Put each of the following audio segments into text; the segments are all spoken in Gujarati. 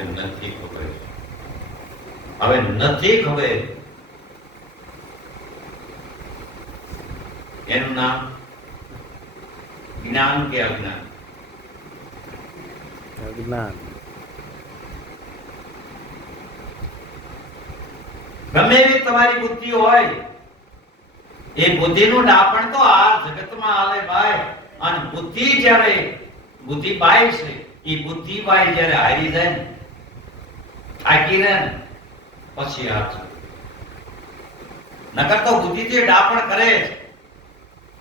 કે નથી ખબર. હવે નથી ખબર એનું નામ જ્ઞાન કે અજ્ઞાન? અજ્ઞાન. ગમે એવી તમારી બુદ્ધિ હોય, એ બુદ્ધિનું ડાપણ તો આ જગતમાં આલે ભાઈ. અને બુદ્ધિ જ્યારે બુદ્ધિ બાય છે, એ બુદ્ધિ બાય જ્યારે હારી જાય ને, થાકી રહે ને, પછી આ છે. નકર તો બુદ્ધિથી ડાપણ કરે છે.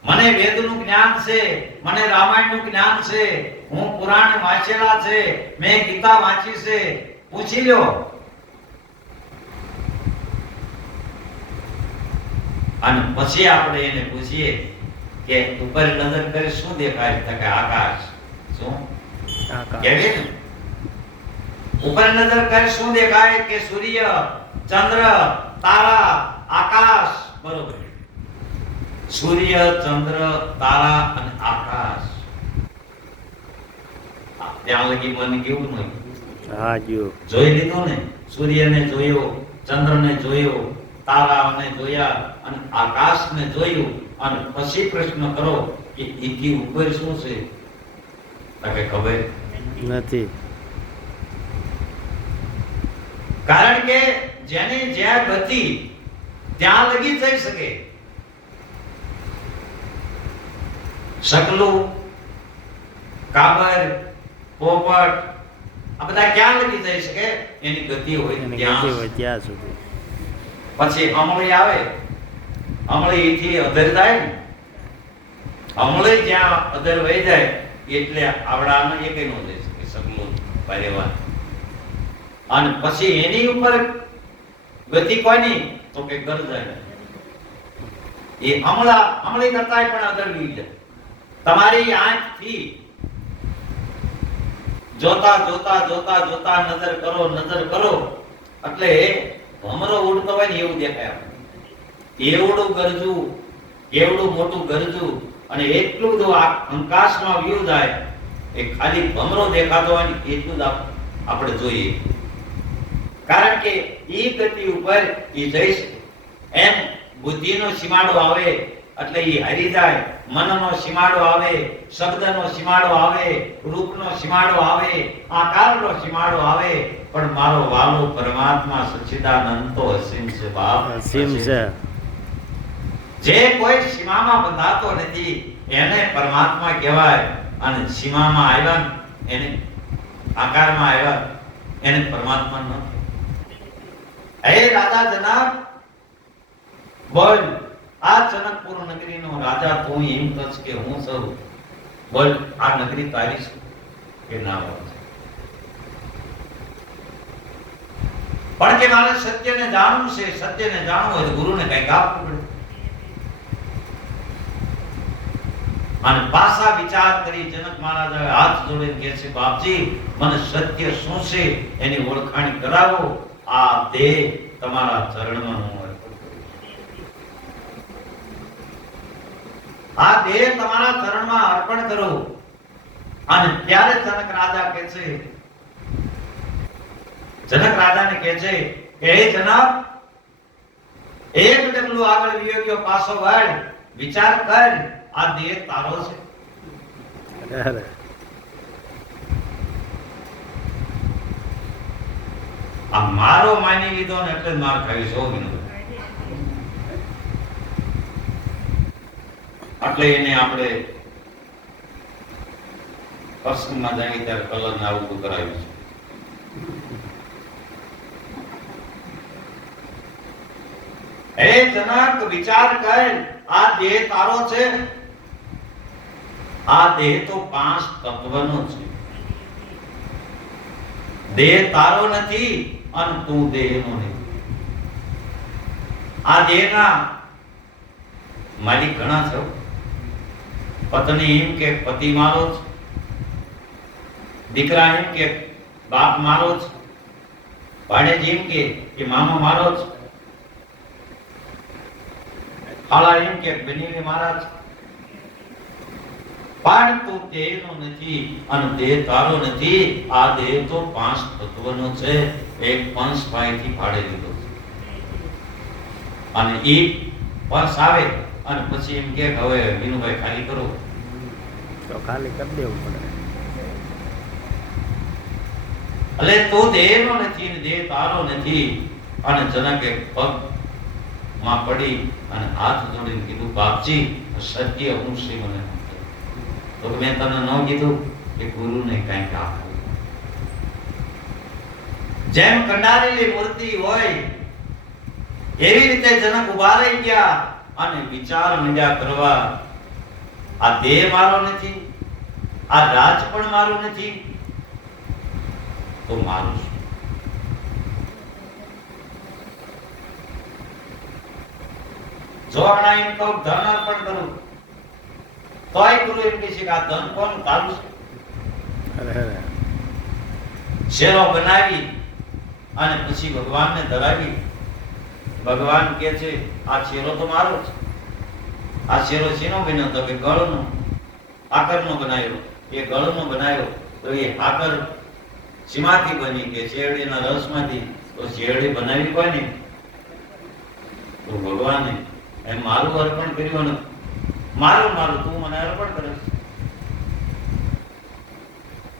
મને વેદનું જ્ઞાન છે, મને રામાયણનું જ્ઞાન છે, હું પુરાણ વાંચેલા છે, મેં ગીતા વાંચી છે, પૂછી લ્યો. અને પછી આપણે એને પૂછીએ કે ઉપર નજર કરી શું દેખાય? તો કે આકાશ. શું કહેવાય ને? ઉપર નજર કરી શું દેખાય? કે સૂર્ય, ચંદ્ર, તારા, આકાશ. બરોબર. સૂર્ય, ચંદ્ર, તારા અને આકાશ. ત્યાં લગી મન કેવું નહીં? હા જો જોઈ લીધું ને. સૂર્યને જોયો, ચંદ્રને જોયો, તારાને જોયા અને આકાશને જોયું. અને પછી પ્રશ્ન કરો કે એથી ઉપર શું છે? તો કે ખબર નથી. કારણ કે જેને જ્યાં ગતિ ત્યાં લગી જઈ શકે. સકલું, કાબર, પોપટ આ બધા ક્યાં લગી જઈ શકે? એની ગતિ હોય ત્યાં સુધી. પછી અમળી આવે, અમળી એથી અધર જાય ને, અમળી જ્યાં અધર વહી જાય એટલે આવડાનો એક નો જઈ શકે. સકલું પરિવાર. અને પછી એની ઉપર ગતિ કોની? તો કે ગરજાય. એ અમળી કરતા પણ અધર વી જાય. તમારી આંખથી જોતા જોતા જોતા જોતા નજર કરો એટલે ભમરો ઉડતો હોય ને એવું દેખાય. એવડું ગરજું, એવડું મોટું ગરજું અને એટલું બધું આકાશમાં વ્યૂ જાય, એ ખાલી ભમરો દેખાતો હોય ને એટલું જ આપણે જોઈએ. કારણ કે એ ગતિ ઉપર એ જઈ શકે. એમ બુદ્ધિનો સીમાડો આવે એટલે એ હારી જાય. મનનો સીમાડો આવે, શબ્દનો સીમાડો આવે, રૂપનો સીમાડો આવે, આકારનો સીમાડો આવે, પણ મારો વાલો પરમાત્મા સચ્ચિદાનંદ તો અસીમ છે બાપ, અસીમ છે. જે કોઈ સીમામાં બંધાતો નથી એને પરમાત્મા કહેવાય. અને સીમામાં આવ્યા એને આકારમાં આવ્યા એને પરમાત્મા ન. હે રાજા જનાબ બોલ, આ જનકપુર નગરીનો રાજા તું એમ કસ કે હું સૌ બોલ, આ નગરી તારી છે કે ના હોય? પણ કે મારે સત્યને જાણવું છે. સત્યને જાણવું હોય તો ગુરુને કંઈક આપવું પડે. અને પાછા વિચાર કરી જનક મહારાજ હાથ જોડીને કહે છે, બાપજી મને સત્ય શું છે એની ઓળખાણ કરાવો. આ દેહ તમારા ચરણમાં હું અર્પણ કરું છું. આ દેહ તમારા ચરણમાં અર્પણ કરો. અને ત્યારે જનક રાજા કહે છે, જનક રાજાને કહે છે કે હે જનાબ, એક ડગલું આગળ વિયો પાછો વળ, વિચાર કર. આ દેહ તારો છે. આ મારો માની લીધો ને એટલે જ માર ખાવી છો વિનો. એટલે એને આપણે પ્રસંગમાં જાય ત્યારે કલર આવું બધું કરાવ્યું છે. હે જનક વિચાર કર, આ દેહ તારો છે. આ દેહ તો 5 તત્વનો છે. દેહ તારો નથી અને તું દેહનો નથી. આ દેહના માલિક ઘણા છો. પત્ની એમ કે પતિ મારો છે, દીકરા એમ કે બાપ મારો છે, ભાણેજ એમ કે મામા મારો છે, હાલા એમ કે બનીને મારા છે. પણ તું તેનો નથી અને તે તારો નથી. આ દેહ તો પાંચ તત્વનો છે. એક પંચ પાઈથી ફાડી લીધો છે અને એ પંચ આવે અને પછી એમ કે હવે વિનુભાઈ ખાલી કરો. તો ખાલી કરી દેવું પડે. એટલે તું દેહનો નથી ને દેહ તારો નથી. અને જનકે પગ માં પડી અને હાથ જોડીને કીધું, બાપજી સત્ય હું શ્રી મને તો મેં તને ન કીધું કે ગુરુને કંઈક આપો. જેમ કંડારેલી મૂર્તિ હોય એવી રીતે જનક ઉભા રહી ગયા અને વિચાર માંડ્યા કરવા, આ દેહ મારો નથી, આ રાજ પણ મારું નથી, તો મારું શું? જો આણાઈને કહું ધન અર્પણ કરું તોય ગુરુ એમ કહે છે કે આ ધન કોનું? તારું છે. શેરો બનાવી અને પછી ભગવાનને ધરાવી. ભગવાન કહે છે આ શેરો તો મારો છે. આ શેરો શેનો બન્યો? તો કે ગળનો, આકરનો બનાવ્યો. એ ગળનો બનાવ્યો તો એ આકર શીમાંથી બની? કે શેરડીના રસમાંથી. તો શેરડી બનાવી કોને? તો ભગવાને. એમ મારું અર્પણ કર્યું અને મારું મારું તું મને અર્પણ કરે.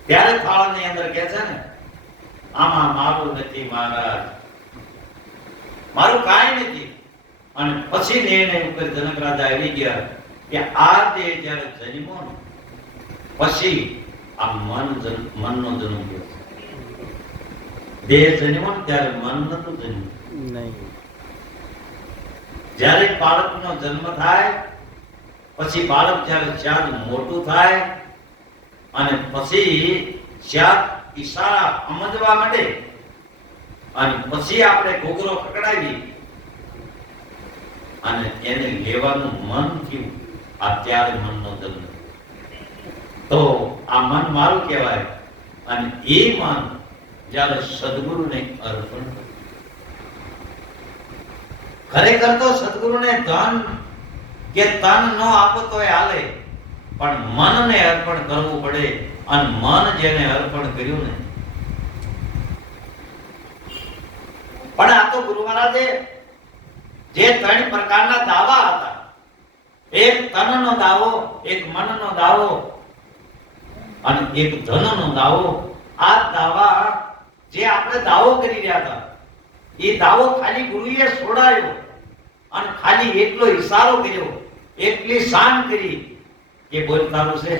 ત્યારે થાળની અંદર કહે છે ને, આમાં મારું નથી મહારાજ, મારું કાંઈ નથી. અને પછી નિર્ણય ઉપર જનક રાજા આવી ગયા કે આ દેહ જ્યારે જન્મો ને પછી આ મનનો જન્મ થયો. દેહ જન્મો ને ત્યારે મન નતું જન્મ્યું નહીં. જ્યારે બાળકનો જન્મ થાય પછી બાળક જ્યારે શાદ મોટું થાય અને પછી શાદ ઈશારા સમજવા માંડે અને પછી આપણે ઘૂઘરો પકડાવી અને એને લેવાનું મન થયું, અત્યારે મનનો જન્મ. તો આ મન મારું કહેવાય અને એ મન જ્યારે સદગુરુને અર્પણ કરે. ખરેખર તો સદગુરુને ધન કે તન ન આપો તો હાલે, પણ મનને અર્પણ કરવું પડે. અને મન જેને અર્પણ કર્યું ને, પણ આ તો ગુરુ મહારાજે જે ત્રણ પ્રકારના દાવા હતા, એક તનનો દાવો, એક મનનો દાવો અને એક ધનનો દાવો. આ દાવા જે આપણે દાવો કરી રહ્યા હતા એ દાવો ખાલી ગુરુએ છોડાયો અને ખાલી એટલો ઈશારો કર્યો, એટલી શાન કરી કે બોલ તારું છે.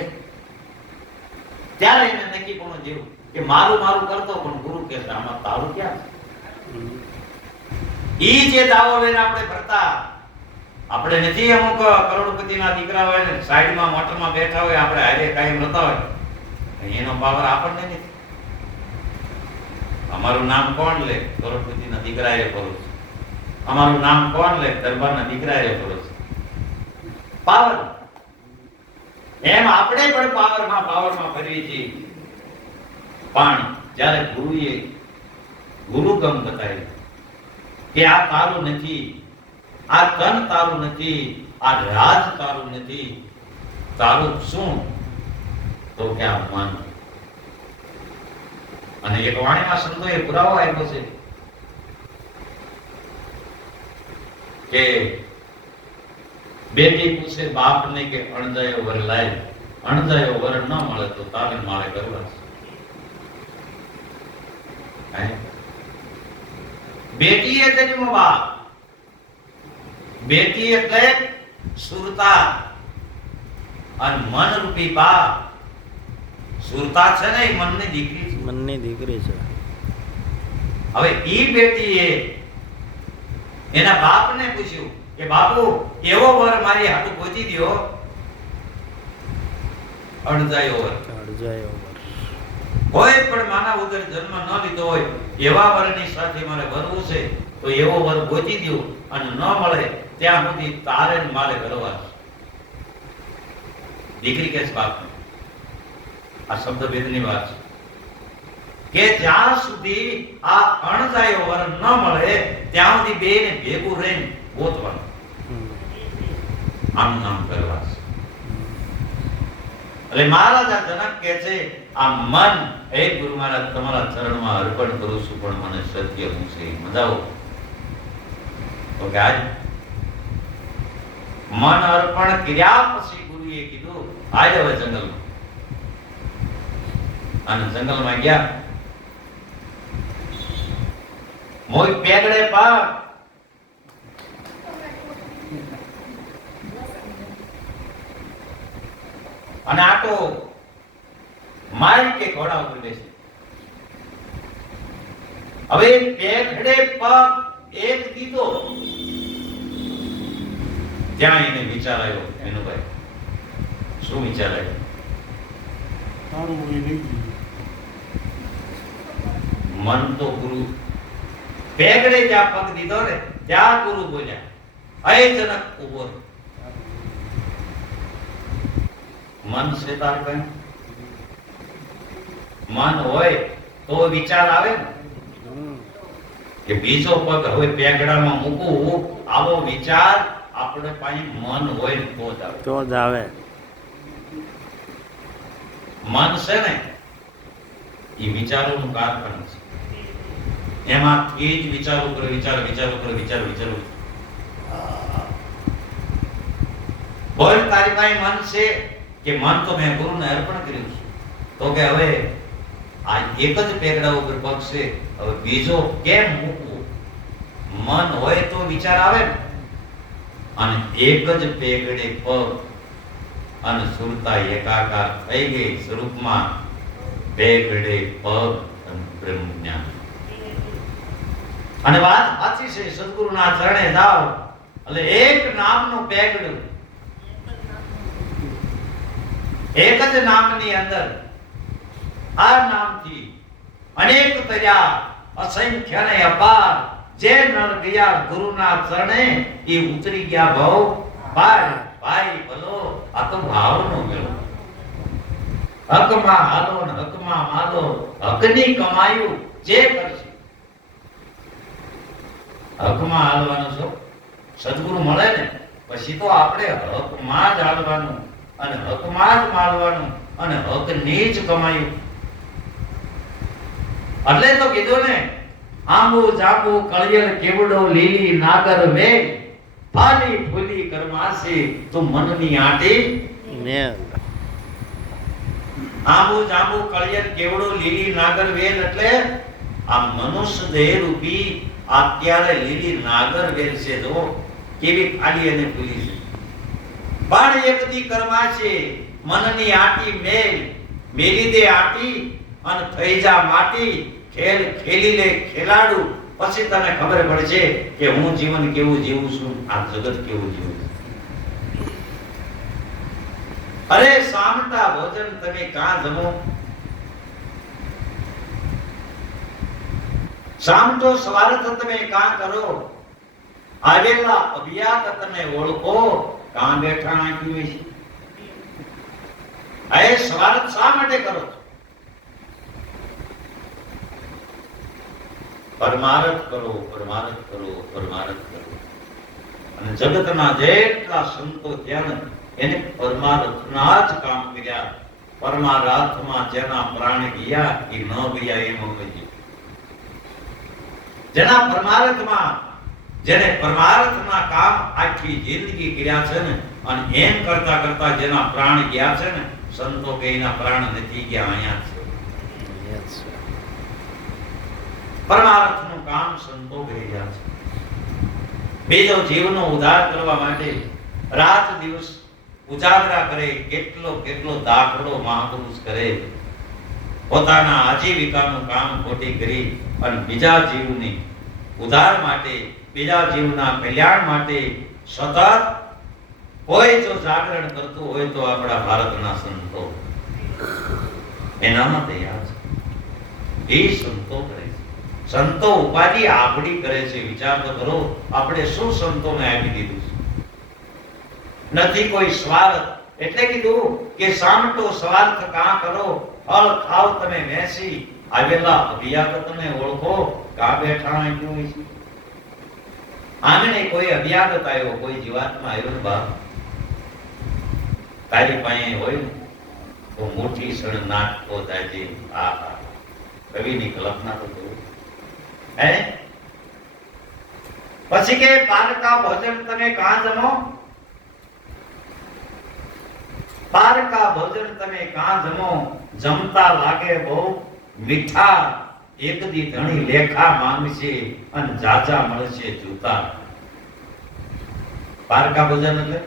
ત્યારે એને નક્કી પણ જેવું કે મારું મારું કરતો, પણ ગુરુ કહે છે આમાં તારું ક્યાં છે? ઈ જે દાવો લઈને આપણે કરતા, આપણે નથી અમુક કરોડપતિના દીકરા હોય ને સાઈડમાં મોટરમાં બેઠા હોય, આપણે હારે કાયમ રહેતા હોય, એનો પાવર આપણને નથી. અમારું નામ કોણ લે? કરોડપતિના દીકરા એ ભરો છે. અમારું નામ કોણ લે? દરબારના દીકરા એ ભરો છે. પાવર. એમ આપણે પણ પાવરમાં ફરવી છીએ. પણ જ્યારે ગુરુએ ગુરુગમ બતાવ્યું કે આ તારું નથી, આ તન તારું નથી, આ રાજ તારું નથી, તારું શું? તો કે આ મન. અને એક વાણીમાં સંતોએ પુરાવો આપ્યો છે કે બેટી પૂછે બાપને કે અણજાયો વર લાય, અણજાયો વર ન મળે તો તારે મારે કરવા છે. બેટી એટલે જન્મ બાપ. બેટી એટલે સુરતા અને મન રૂપી બાપ. સુરતા છે ને એ મનની દીકરી છે. મનની દીકરી છે. હવે ઈ બેટીએ એના બાપને પૂછ્યું કે બાપુ એવો વર મારી હાટુ પહોંચી દ્યો, અણજાયો વર. કોઈ પણ માનવ ઉદર જન્મ ન લીધો હોય એવા વરની સાથે મારે વરવું છે, તો એવો વર પહોંચી દ્યો અને ન મળે ત્યાં સુધી તારે ને મારે કરવા. દીકરી કે બાપને આ શબ્દ ભેદની વાત છે કે જ્યાં સુધી આ અણજાયો વર ન મળે ત્યાં સુધી બેને ભેગું રહીને ગોતવાનું, આનું નામ કરવા છે. એટલે મહારાજા જનક કહે છે આ મન હે ગુરુ મહારાજ તમારા ચરણમાં અર્પણ કરું છું, પણ મને સત્ય હું છે મદાવો. તો કે આજ મન અર્પણ કર્યા પછી ગુરુએ કીધું આજ હવે જંગલમાં. અને જંગલમાં ગયા. મોય પેગડે પાક અને આટો મારી કે ઘોડા ઉપર બેસી. હવે પેગડે પગ એક દીધો ત્યાં એને વિચાર આવ્યો. એનો ભાઈ શું વિચાર આવ્યો? મન તો ગુરુ પેગડે જ્યાં પગ દીધો ને ત્યાં ગુરુ બોલ્યા અય જનક ઉભો રહો. મન છે તાર કઈ મન હોય તો વિચાર આવે ને કે બીજો પગ હવે પેગડામાં મૂકવું. આવો વિચાર આપણે પાસે મન હોય ને તો જ આવે. મન છે ને એ વિચારોનું કારખાનું છે. એમાંથી જ વિચારો કરે વિચાર. બોલ તારી પાસે મન છે કે મન તો મેં ગુરુને અર્પણ કર્યું છે. તો કે હવે આ એક જ પેગડા ઉપર પગ છે, હવે બીજો કેમ મૂકવું? મન હોય તો વિચાર આવે ને. અને એક જ પેગડે પગ અને સુરતા એકાકાર થઈ ગઈ સ્વરૂપમાં. પેગડે પગ અને બ્રહ્મ જ્ઞાન. અને વાત સાચી છે. સદગુરુના ચરણે જાઓ એટલે એક નામનું પેગડું, એક જ નામની અંદર આ નામથી અનેક તર્યા અસંખ્ય ને અપાર. જે નર ગયા ગુરુના ચરણે એ ઉતરી ગયા ભાવ. ભાઈ બોલો આ તો ભાવનો મેળો. હકમાં હાલો ને હકમાં માલો. હકની કમાયું જે કરશે હકમાં હાલવાનું છો. સદગુરુ મળે ને પછી તો આપણે હકમાં જ હાલવાનું અને હકમાં જ માલવાનું અને હકની જ કમાયું. એટલે તો કીધું ને આંબુ જાંબુ કળિયલ કેવડો લીલી નાગર મેઘ ફાલી ફૂલી કરમાસી તું મનની આટી મેલ. આંબુ જાંબુ કળિયલ કેવડો લીલી નાગર વેલ એટલે આ મનુષ્ય દેહ રૂપી અત્યારે લીલી નાગર વેલ છે. જો કેવી ખાલી અને ફૂલી છે. બાણ એકદી કરમાશે મનની આટી મેલ. મેલી દે આટી અને થઈ જા માટી. ખેલ ખેલી લે ખેલાડું પછી તને ખબર પડશે કે હું જીવન કેવું જીવું છું, આ જગત કેવું જીવું છું. અરે સામટા ભોજન તમે કાં જમો? સામટો સ્વાર્થ તમે કાં કરો? આવેલા અભિયાત તમે ઓળખો કાં બેઠા આંખ્યું છે? આ સ્વાર્થ શા માટે કરો? પરમાર્થ કરો. અને જગતના જેટલા સંતો થયા એને પરમાર્થના જ કામ કર્યા. પરમાર્થમાં જેના પ્રાણ ગયા એ ન ગયા એમ કહીએ. જેના પરમાર્થમાં જેને પરમાર્થના કામ આખી જિંદગી કર્યા છે ને અને એમ કરતા કરતા જેના પ્રાણ ગયા છે ને સંતો કે એના પ્રાણ નથી ગયા, અહીંયા છે. પરમાર્થનું કામ સંતો કરી રહ્યા છે. બીજો જીવનો ઉદ્ધાર કરવા માટે રાત દિવસ ઉજાગરા કરે. કેટલો દાખલો મહાપુરુષ કરે. પોતાના આજીવિકાનું કામ ખોટી કરી અને બીજા જીવની ઉદ્ધાર માટે, બીજા જીવના કલ્યાણ માટે સતત કોઈ જો જાગરણ કરતું હોય તો આપણા ભારતના સંતો એનામાં તૈયાર છે. એ સંતો કરે છે. સંતો ઉપાધિ આપણી કરે છે. વિચાર તો કરો આપણે શું સંતોને આપી દીધું છે? નથી કોઈ સ્વાર્થ. એટલે કીધું કે સામટો સ્વાર્થ કાં કરો? ફળ ખાવ તમે વેસી. આવેલા અભિયાગત તમે ઓળખો કાં બેઠા આંખ્યું હોય છે? આંગણે કોઈ અભિયાગત આવ્યો, કોઈ જીવાત્મા આવ્યો ને બાપ તારી પાસે હોય ને તો મોટી સણ નાખતો જાય. આ કવિની કલ્પના તો જુઓ. હે પછી કે પારકા ભોજન તમે કાં જમો, પારકા ભોજન તમે કાં જમો, જમતા લાગે બહુ મીઠા, એક દી ધણી લેખા માંગશે અને જાજા મળશે જૂતા. પારકા ભોજન એટલે